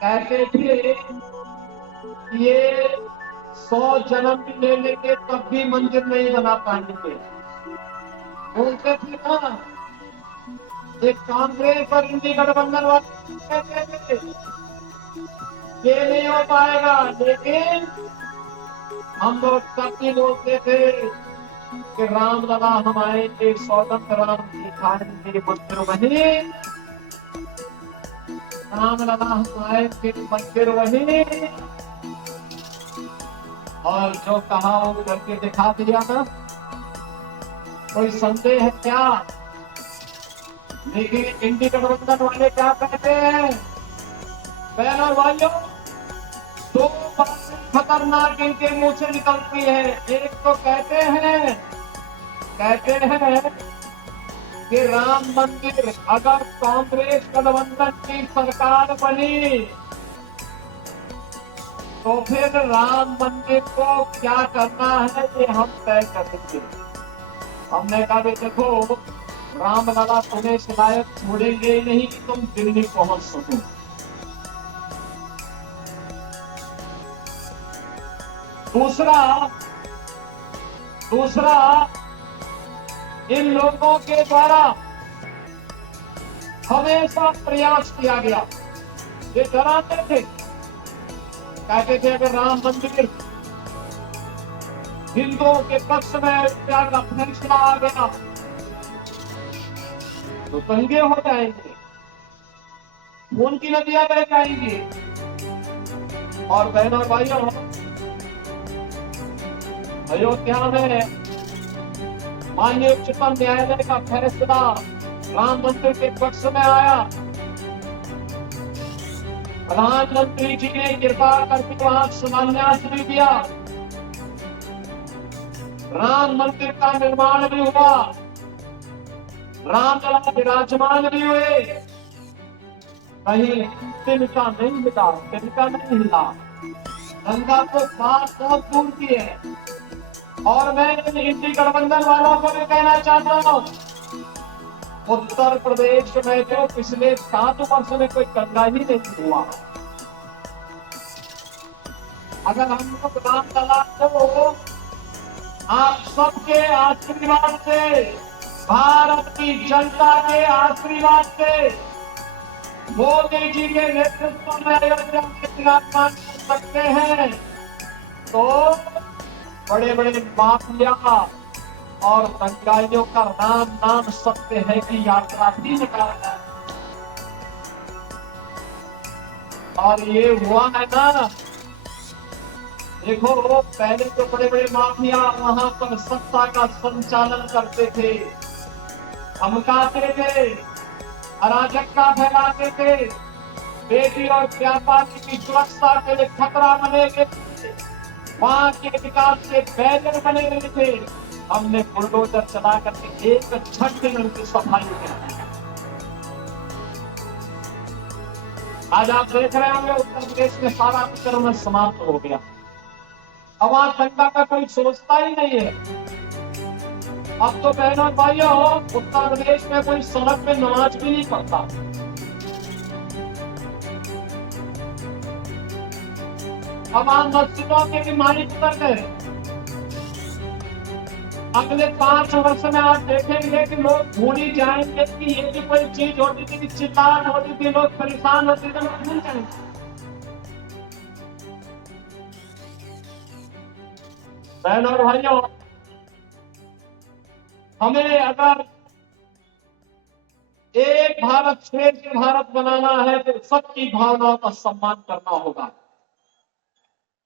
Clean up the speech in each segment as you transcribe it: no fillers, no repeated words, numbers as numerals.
कहते थे ये 100 जन्म भी ले लेंगे तब भी मंदिर नहीं बना पाएंगे। बोलते थे ना, एक कांग्रेस और इंडी गठबंधन वाले कहते थे ये नहीं हो पाएगा, लेकिन हम लोग तब भी बोलते थे कि रामलला हम आएंगे, स्वतंत्र राम दिखाएंगे मंदिर वहीं, रामलला हम आएंगे मंदिर वहीं। और जो कहा वो करके दिखा दिया ना, कोई संदेह है क्या? लेकिन इंडी गठबंधन वाले क्या कहते हैं? बहनों और भाइयों, दो बातें खतरनाक इनके मुंह से निकलती है। एक तो कहते हैं कि राम मंदिर अगर कांग्रेस गठबंधन की सरकार बनी तो फिर राम मंदिर को क्या करना है ये हम तय करेंगे। हमने कहा देखो, रामलला तुम्हें शिकायत छोड़ेंगे ही नहीं कि तुम दिल्ली पहुंच सको। दूसरा इन लोगों के द्वारा हमेशा प्रयास किया गया, ये डराते थे, कहते थे अगर राम मंदिर हिंदुओं के पक्ष में का फैसला आ गया तो दंगे हो जाएंगे, खून की नदियां बह जाएंगी। और बहनों और भाइयों, अयोध्या में माननीय उच्चतम न्यायालय का फैसला राम मंदिर के पक्ष में आया। प्रधानमंत्री जी ने कृपा करके वहां शिलान्यास भी दिया, राम मंदिर का निर्माण भी हुआ, रामलला विराजमान भी हुए, कहीं तिनका नहीं हिला, गंगा को साफ साफ दूर किए। और मैं इंडी गठबंधन वालों को भी कहना चाहता हूं, उत्तर प्रदेश में तो पिछले 7 वर्ष में कोई गंगा ही नहीं हुआ। अगर हम लोग रामलला को आप सबके आशीर्वाद से, भारत की जनता के आशीर्वाद से, मोदी जी के नेतृत्व में अयोध्या में विराजमान कर सकते हैं तो बड़े बड़े माफिया और दंगाइयों का राम नाम सत्य है कि यात्रा भी निकालना। और ये हुआ है ना, देखो पहले तो बड़े बड़े माफिया वहां पर सत्ता का संचालन करते थे, धमकाते थे, अराजकता फैलाते थे, बेटी और व्यापारी की सुरक्षा के लिए खतरा बने हुए थे, वहां के विकास से बैरियर बने हुए थे। हमने बुलडोजर चला करके एक झटके में उनकी सफाई की। आज आप देख रहे होंगे उत्तर प्रदेश में सारा अतिक्रमण समाप्त हो गया। अब वहां दंगा का कोई सोचता ही नहीं है। अब तो बहनों और भाइयों, उत्तर प्रदेश में कोई सड़क पे नमाज भी नहीं पढ़ता। अब वहां मस्जिदों के भी मालिक उतर गए। अगले 5 वर्ष में आप देखेंगे कि लोग भूल ही जाएंगे कि ये भी कोई चीज होती थी, कि चिल्लाहट होती थी, लोग परेशान होते थे, लोग भूल जाएंगे। बहनों और भाइयों, हमें अगर एक भारत श्रेष्ठ भारत बनाना है तो सबकी भावनाओं का सम्मान करना होगा,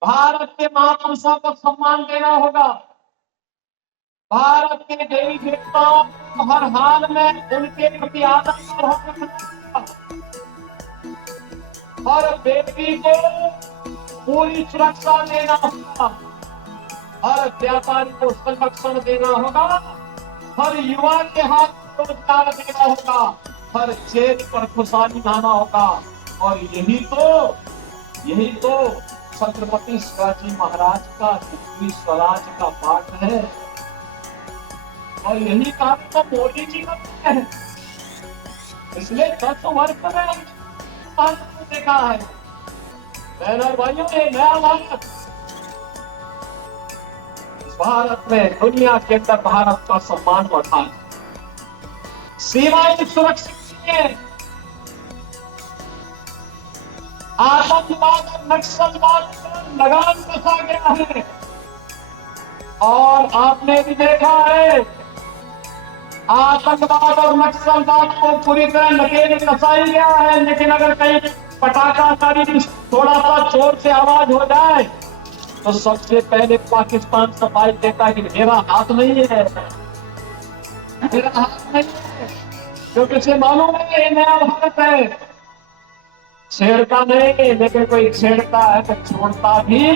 भारत के महापुरुषों को सम्मान देना होगा, भारत के देवी देवताओं को हर हाल में उनके प्रति आदर होगा, हर बेटी को पूरी सुरक्षा देना होगा, हर व्यापारी को संरक्षण देना होगा, हर युवा के हाथ रोजगार देना होगा, हर जेल पर खुशहाली लाना होगा। और यही तो छत्रपति शिवाजी महाराज का हिंदवी स्वराज का पाठ है। और यही काम तो मोदी जी करते हैं। इसलिए 10 वर्ष में भारत को देखा है। बहनों और भाइयों, ये नया भारत, इस भारत में दुनिया के अंदर भारत का सम्मान बढ़ा है, सीमाएं सुरक्षित है, आतंकवाद और नक्सलवाद पर लगाम कसा गया है। और आपने भी देखा है, आतंकवाद और नक्सलवाद को पूरी तरह नकेल कसाई गया है। लेकिन अगर कहीं पटाखा का थोड़ा सा जोर से आवाज हो जाए तो सबसे पहले पाकिस्तान सफाई देता है कि मेरा हाथ नहीं है, मेरा हाथ नहीं है, क्योंकि उसे मालूम है ये नया भारत है। छेड़ता नहीं, लेकिन कोई छेड़ता है तो छोड़ता भी।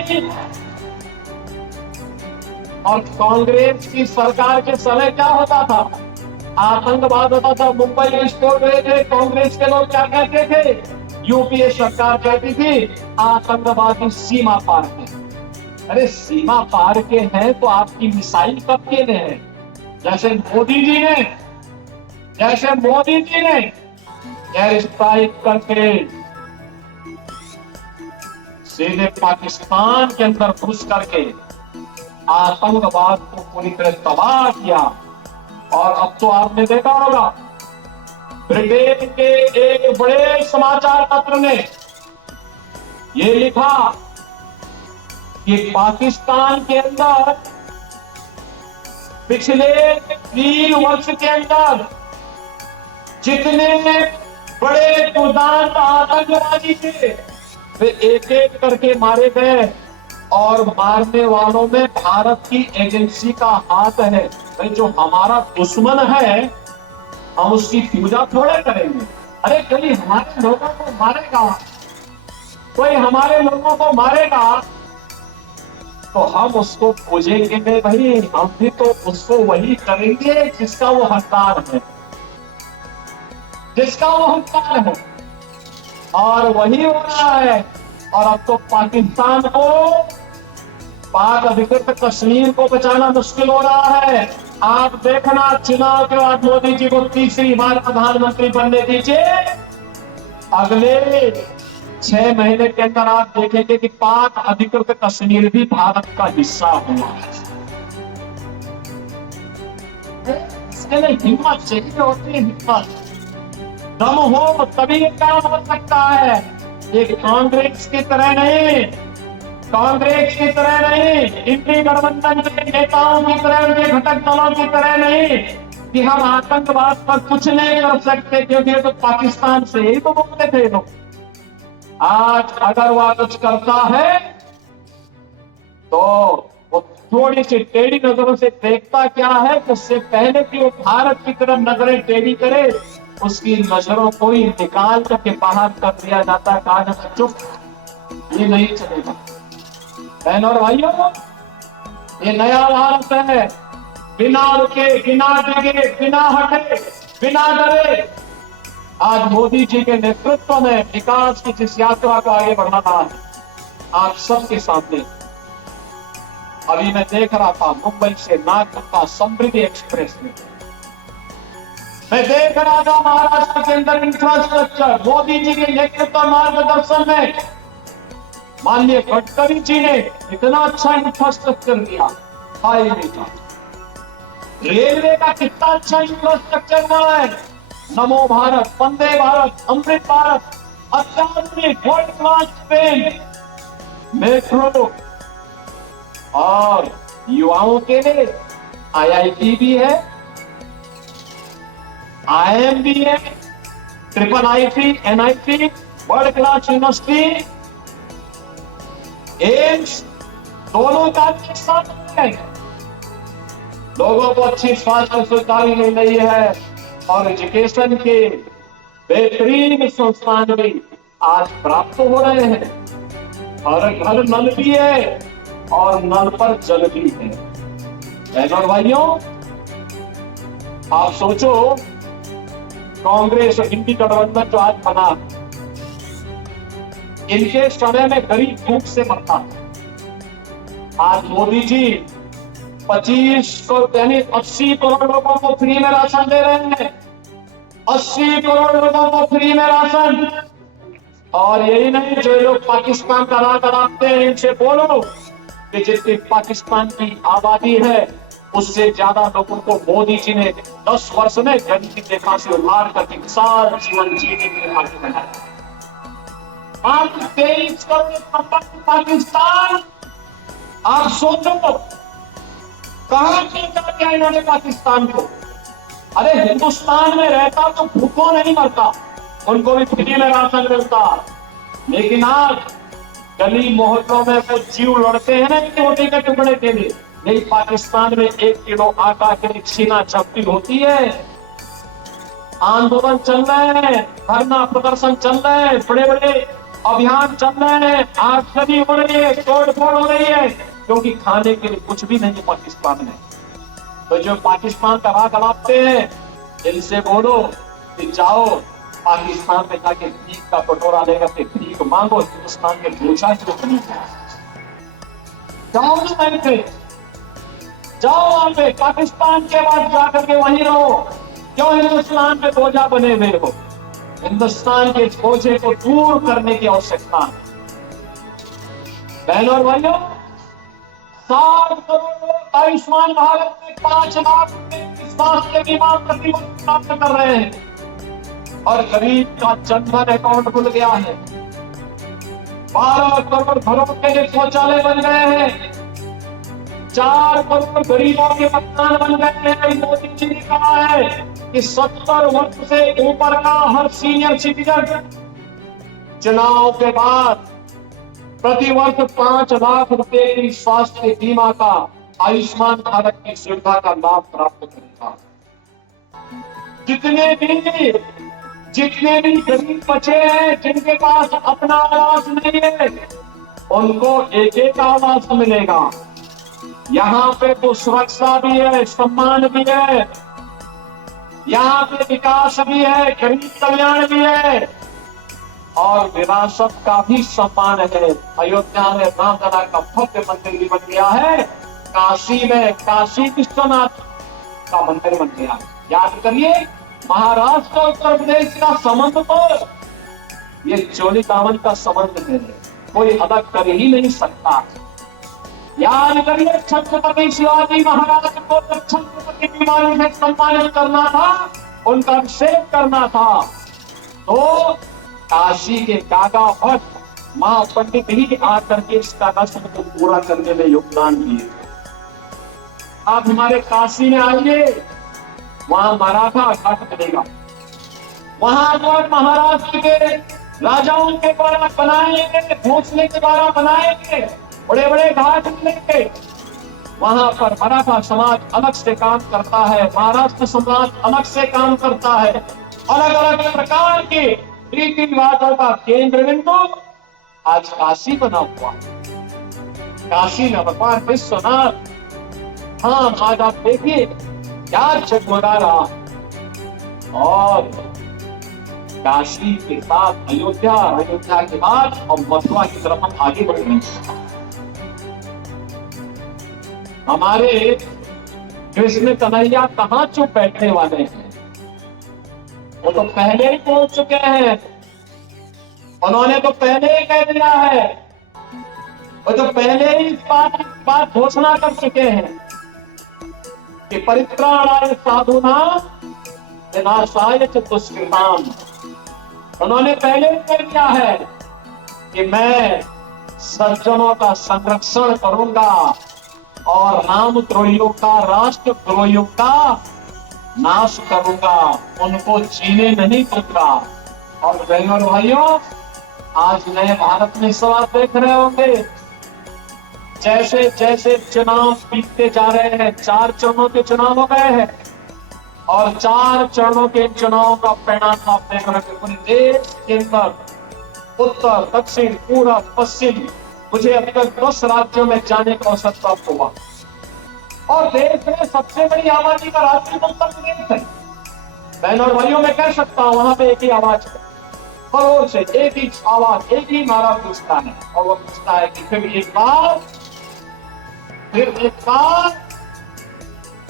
और कांग्रेस की सरकार के समय क्या होता था? आतंकवाद होता था, मुंबई विस्फोट हुए थे, कांग्रेस के लोग क्या कहते थे? यूपीए सरकार कहती थी आतंकवादी सीमा पार के। अरे सीमा पार के हैं तो आपकी मिसाइल कब के लिए है? जैसे मोदी जी ने एयर स्ट्राइक करके सीधे पाकिस्तान के अंदर घुस करके आतंकवाद को पूरी तरह तबाह किया। और अब तो आपने देखा होगा, ब्रिटेन के एक बड़े समाचार पत्र ने ये लिखा कि पाकिस्तान के अंदर पिछले 3 वर्ष के अंदर जितने बड़े दुर्दांत आतंकवादी थे वे एक एक करके मारे गए। और मारने वालों में भारत की एजेंसी का हाथ है। भाई, जो हमारा दुश्मन है हम उसकी पूजा थोड़े करेंगे। अरे कोई हमारे लोगों को मारेगा, कोई हमारे लोगों को मारेगा तो हम उसको पूजेंगे नहीं भाई, हम भी तो उसको वही करेंगे जिसका वो हकदार है, जिसका वो हकदार है। और वही हो रहा है। और अब तो पाकिस्तान को, पाक अधिकृत कश्मीर को बचाना मुश्किल हो रहा है। आप देखना, चुनाव के बाद मोदी जी को तीसरी बार प्रधानमंत्री बनने दीजिए, अगले 6 महीने के अंदर आप देखेंगे कि पाक अधिकृत कश्मीर भी भारत का हिस्सा हुआ है। इसके लिए हिम्मत चाहिए होती है, हिम्मत, दम हो तभी ये काम हो सकता है। एक कांग्रेस की तरह नहीं, कांग्रेस की तरह नहीं, इंडी गठबंधन के नेताओं की तरह, उनके घटक दलों की तरह नहीं कि हम आतंकवाद पर कुछ नहीं कर सकते क्योंकि ये तो पाकिस्तान से ही तो बोलते थे लोग। आज अगर वह कुछ करता है तो वो थोड़ी सी टेढ़ी नजरों से देखता क्या है, उससे पहले कि वो भारत की तरफ नजरें टेढ़ी करे उसकी नजरों को ही निकाल करके बाहर कर दिया जाता है। कहा जाता चुप, ये नहीं चलेगा। बहनों और भाइयों, ये नया भारत है, बिना रुके, बिना डिगे, बिना हटे, बिना डरे आज मोदी जी के नेतृत्व में विकास की जिस यात्रा को आगे बढ़ाना है आप सबके सामने। अभी मैं देख रहा था मुंबई से नागपुर का समृद्धि एक्सप्रेस में, मैं देख रहा था महाराष्ट्र के अंदर इंफ्रास्ट्रक्चर मोदी जी के नेतृत्व मार्गदर्शन में माननीय गडकरी जी ने इतना अच्छा इंफ्रास्ट्रक्चर दिया। हाईवे का, रेलवे का कितना अच्छा इंफ्रास्ट्रक्चर हुआ है। नमो भारत, वंदे भारत, अमृत भारत, अत्याधुनिक वर्ल्ड क्लास ट्रेन, मेट्रो, और युवाओं के लिए IIT भी है, IIM भी है, IIIT, NIT, world class university, AIIMS, दोनों का एक साथ है। लोगों को अच्छी स्वास्थ्य सुविधा भी मिल रही है और एजुकेशन के बेहतरीन संस्थान भी आज प्राप्त हो रहे हैं। हर घर नल भी है और नल पर जल भी है। बहनों और भाइयों, आप सोचो, कांग्रेस और इंडी गठबंधन जो आज बना, इनके समय में गरीब भूख से मरता था। आज मोदी जी 25 यानी 80 करोड़ लोगों को फ्री में राशन दे रहे हैं। 80 करोड़ लोगों को फ्री में राशन। और यही नहीं, जो लोग पाकिस्तान का राग अड़ाते हैं, इनसे बोलो कि जितनी पाकिस्तान की आबादी है उससे ज्यादा लोगों को मोदी जी ने 10 वर्ष में गरीबी रेखा से उभार कर विशाल जीवन जीने के लिए बनाया। 23 करोड़ संपन्न पाकिस्तान, आप सोचो कहां पहुंचा दिया इन्होंने पाकिस्तान को। अरे हिंदुस्तान में रहता तो भूखों नहीं मरता, उनको भी फ्री में राशन मिलता। लेकिन आज गली मोहल्लों में वो जीव लड़ते हैं ना एक रोटी के टुकड़े के लिए, नहीं पाकिस्तान में 1 किलो आटा के लिए सीना चपटी होती है। आंदोलन चल रहे हैं, धरना प्रदर्शन चल रहे हैं, बड़े बड़े अभियान चल रहे हैं, आगजनी हो रही है, तोड़फोड़ हो रही है, क्योंकि खाने के लिए कुछ भी नहीं है पाकिस्तान में। तो जो पाकिस्तान का राग अड़ाते हैं, इनसे बोलो कि जाओ पाकिस्तान में जाके भीख का कटोरा लेकर के भीख मांगो, हिंदुस्तान के भूषा को नहीं। जाओ ना वहीं पे, जाओ वहां पे पाकिस्तान के बाद जाकर के वहीं रहो। क्यों हिंदुस्तान में बोझा बने हुए हो? हिंदुस्तान के बोझे को दूर करने की आवश्यकता है। बहनों और भाइयों, 7 करोड़ लोग आयुष्मान भारत में 5 लाख स्वास्थ्य बीमा प्रतिवर्ष प्राप्त कर रहे हैं और गरीब का जनधन अकाउंट खुल गया है। 12 करोड़ घरों के लिए शौचालय बन गए हैं। 4 करोड़ गरीबों के मकान बन गए हैं। मोदी जी ने कहा है कि 70 वर्ष से ऊपर का हर सीनियर सिटीजन चुनाव के बाद प्रतिवर्ष 5 लाख रुपए की स्वास्थ्य बीमा का, आयुष्मान भारत की सुविधा का लाभ प्राप्त करेगा। जितने भी गरीब बचे हैं, जिनके पास अपना आवास नहीं है, उनको एक एक आवास मिलेगा। यहाँ पे तो सुरक्षा भी है, सम्मान भी है, यहाँ पे विकास भी है, गरीब कल्याण भी है और विरासत का भी सम्मान है। अयोध्या में रामलला का भव्य मंदिर भी बन गया है। काशी में काशी विश्वनाथ का मंदिर बन गया। याद करिए, महाराष्ट्र और उत्तर प्रदेश का संबंध तो ये चोली दामन का संबंध है, कोई अलग कर ही नहीं सकता। याद करिए, छत्रपति शिवाजी महाराज को जब छत्रपति बीमारी में सम्मानित करना था, उनका अभिषेक करना था, तो काशी के काका भट्ट मां पंडित ही आकर के इसका रस्म को पूरा करने में योगदान दिए। आप हमारे काशी में आइए, वहां मराठा घाट बनेगा, वहां पर महाराष्ट्र के राजाओं के द्वारा बनाए गए, भोसले के द्वारा बनाए गए बड़े बड़े घाट मिलेंगे। वहां पर मराठा समाज अलग से काम करता है, महाराष्ट्र समाज अलग से काम करता है। अलग अलग प्रकार के रीति रिवाजों का केंद्र बिंदु आज काशी बना हुआ। काशी में भगवान विश्वनाथ, हाँ आज आप देखिए क्या जगमगा रहा। और काशी के साथ अयोध्या, अयोध्या के बाद और मथुरा की तरफ हम आगे बढ़ रहे हैं। हमारे कृष्ण कन्हैया कहाँ चुप बैठने वाले हैं, वो तो पहले ही पहुंच चुके हैं। उन्होंने तो पहले ही कह दिया है, वो तो पहले ही इस बात घोषणा कर चुके हैं कि परित्राणाय साधूनां विनाशाय च दुष्कृताम्। उन्होंने पहले ही कह दिया है कि मैं सज्जनों का संरक्षण करूंगा और रामद्रोहियों का, राष्ट्र द्रोहियों का नाश करूंगा, उनको जीने नहीं दूंगा। और बहनों और भाइयों, आज नए भारत में सब आप देख रहे होंगे, जैसे जैसे चुनाव बीतते जा रहे हैं, 4 चरणों के चुनाव हो गए हैं और 4 चरणों के चुनाव का परिणाम आप देख रहे हैं। पूरे देश के अंदर उत्तर, दक्षिण, पूर्व, पश्चिम, मुझे अब तक 10 राज्यों में जाने का अवसर प्राप्त हुआ और देश में सबसे बड़ी आबादी का राज्य उत्तर प्रदेश है। बहनों और भाइयों, मैं कह सकता हूं वहां पे एक ही आवाज है, करोड़ से एक ही आवाज, एक ही नारा पूछता है और वो पूछता है कि फिर एक बार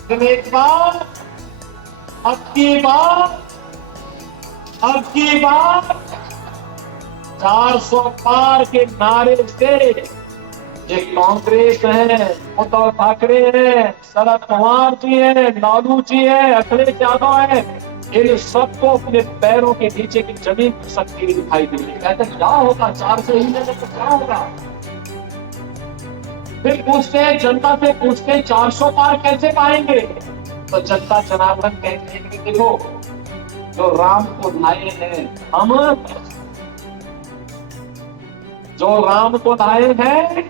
लेकिन एक बार अब की बार 400 पार के नारे से ये कांग्रेस है, उद्धव ठाकरे है, शरद पवार जी है, लालू जी है, अखिलेश यादव है, इन सबको अपने पैरों के नीचे की जमीन खिसकती हुई दिखाई दे रही है। कहते क्या होगा 400 ही में तो क्या होगा। फिर पूछते हैं जनता से, पूछते हैं 400 पार कैसे पाएंगे, तो जनता जनार्दन कहते हैं कि देखो जो राम को लाए हैं हम, जो राम को लाए हैं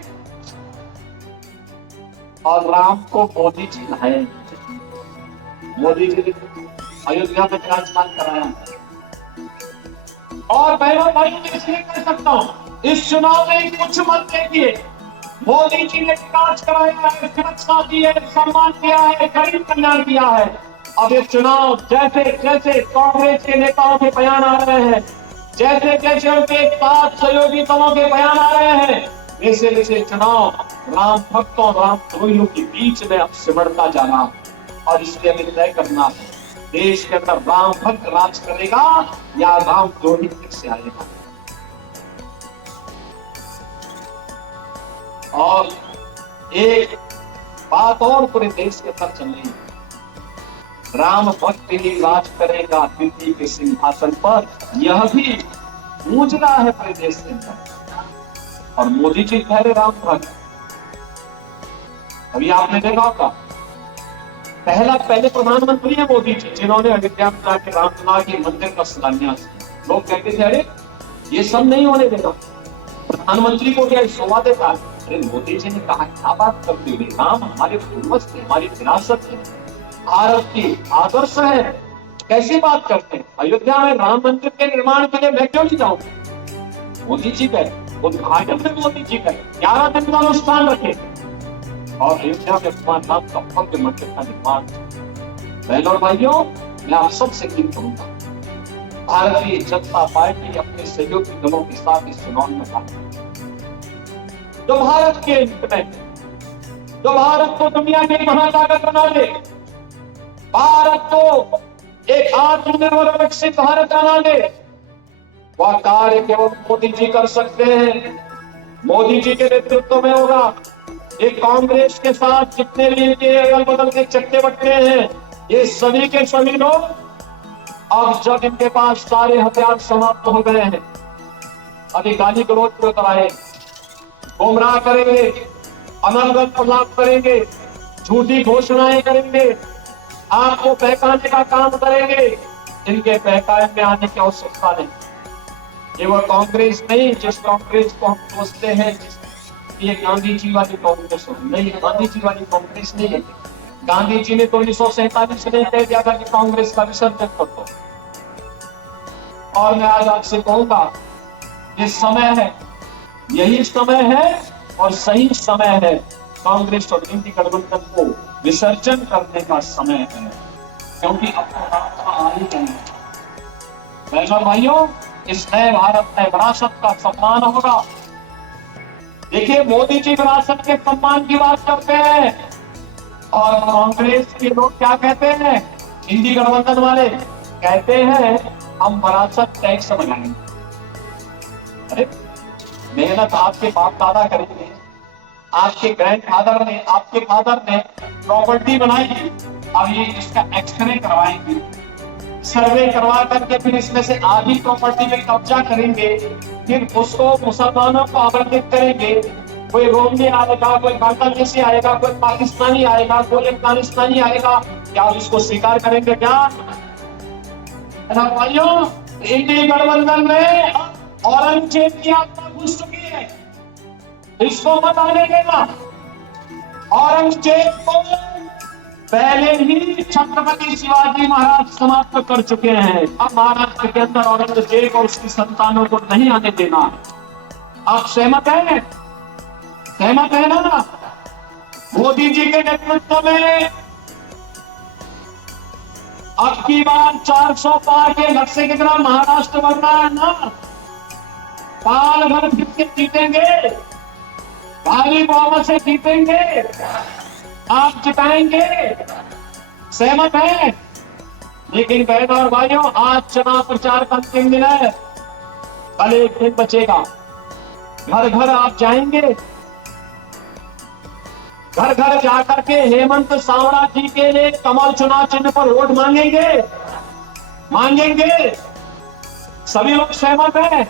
और राम को मोदी जी लाए। मोदी जी अयोध्या में विराजमान कराया। और मैं भाई इसलिए कह सकता हूं, इस चुनाव में कुछ मत देखिए, मोदी जी ने विकास कराया है, सुरक्षा दी है, सम्मान दिया है, गरीब कल्याण किया है। अब ये चुनाव जैसे जैसे कांग्रेस के नेताओं के बयान आ रहे हैं, जैसे जैसे उनके साथ सहयोगी दलों के बयान आ रहे हैं, वैसे वैसे चुनाव राम भक्तों और राम द्रोहियों के बीच में अब सिमटता जाना। और इसलिए हमें तय करना है, देश के अंदर राम भक्त राज करेगा या राम द्रोही फिर से आएगा। और एक बात और पूरे देश के अंदर चल रही है, राम भक्त ही राज करेगा दिल्ली के सिंहासन पर, यह भी गूंज रहा है पूरे देश के अंदर। और मोदी जी ठहरे राम भक्त। अभी आपने देखा होगा, पहले प्रधानमंत्री है मोदी जी, जिन्होंने अयोध्या में जाकर रामलला के मंदिर का शिलान्यास किया। लोग कहते थे अरे ये सब नहीं होने देगा, प्रधानमंत्री को क्या शोभा देता। अरे मोदी जी ने कहा क्या बात करते हुए, राम हमारे पूर्वज थे, हमारी विरासत है, भारत की आदर्श है, कैसी बात करते हैं। अयोध्या में राम मंदिर के निर्माण के लिए मैं क्यों नहीं जाऊं। मोदी जी गए, उद्घाटन में मोदी जी गए, 11 दिन का अनुष्ठान रखे और अयोध्या में भगवान राम का भव्य मंदिर का निर्माण। बहनों और भाइयों, मैं आप सबसे अपील करूंगा, भारतीय जनता पार्टी अपने सहयोगी दलों के साथ इस चुनाव में भाग, जो भारत के हित में, जो भारत को दुनिया की महाताकत बना दे, भारत को एक आत्मनिर्भर विकसित भारत बना दे, वह कार्य केवल मोदी जी कर सकते हैं। मोदी जी के नेतृत्व में होगा। ये कांग्रेस के साथ जितने भी इनके अगल बगल के चट्टे बट्टे हैं, ये सभी के सभी लोग अब जब इनके पास सारे हथियार समाप्त हो गए हैं, अभी गाली गलौज को कराए, गुमराह करेंगे, अनर्गल प्रलाप करेंगे, झूठी घोषणाएं करेंगे, आपको बहकाने का काम करेंगे। इनके बहकाने में आने की आवश्यकता नहीं। ये वो कांग्रेस नहीं जिस कांग्रेस को हम सोचते हैं, ये गांधी जी वाली कांग्रेस नहीं, गांधी जी वाली कांग्रेस नहीं है। गांधी जी ने तो 1947 में कह दिया था कि कांग्रेस का विसर्जन कर दो। और मैं आज आपसे कहूंगा, ये समय है, यही समय है और सही समय है, कांग्रेस और इंडी गठबंधन को विसर्जन करने का समय है, क्योंकि अब तो रास्ता आ ही गए। बहनों भाइयों, इस नए भारत में विरासत का सम्मान होगा। देखिए मोदी जी विरासत के सम्मान की बात करते हैं और कांग्रेस के लोग क्या कहते हैं, इंडी गठबंधन वाले कहते हैं हम विरासत टैक्स बनाएंगे। अरे मेहनत आपके बाप दादा करेंगे, आपके ग्रैंडफादर ने, आपके फादर ने प्रॉपर्टी बनाई, अब ये इसका एक्सरे करवाएंगे, सर्वे करवा करके फिर इसमें से आधी प्रॉपर्टी में कब्जा करेंगे, फिर उसको मुसलमानों को आवंटित करेंगे। कोई रोमनी आएगा, कोई बांग्लादेशी आएगा, कोई पाकिस्तानी आएगा, कोई अफगानिस्तानी आएगा, क्या आप इसको स्वीकार करेंगे क्या? भाइयों, इंडी गठबंधन में औरंगजेब की आत्मा घुस चुकी है, इसको मत आने देना। औरंगजेब को पहले ही छत्रपति शिवाजी महाराज समाप्त कर चुके हैं। अब महाराष्ट्र के अंदर औरंगजेब और उसकी संतानों को नहीं आने देना। आप सहमत हैं? सहमत है ना? मोदी जी के नेतृत्व में अब की बार 400 पार के लक्ष्य की तरह महाराष्ट्र बन रहा है ना। पाल भर किसके जीतेंगे, भारी बहुमत से जीतेंगे, आप जिताएंगे। सहमत है? लेकिन बहनों और भाइयों, आज चुनाव प्रचार का अंतिम दिन है, कल एक दिन बचेगा। घर घर आप जाएंगे, घर घर जाकर के हेमंत सावड़ा जी के लिए कमल चुनाव चिन्ह पर वोट मांगेंगे, मांगेंगे। सभी लोग सहमत हैं?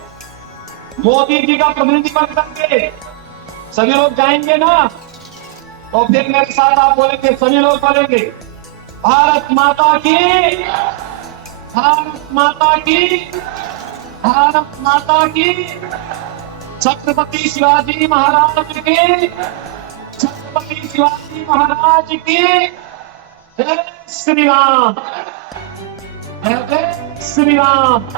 मोदी जी का प्रतिनिधि बन करके सभी लोग जाएंगे ना? तो फिर मेरे साथ आप बोलेंगे, सभी लोग बोलेंगे, भारत माता की, भारत माता की, भारत माता की, छत्रपति शिवाजी महाराज की, छत्रपति शिवाजी महाराज की जय श्री राम, जय श्री राम।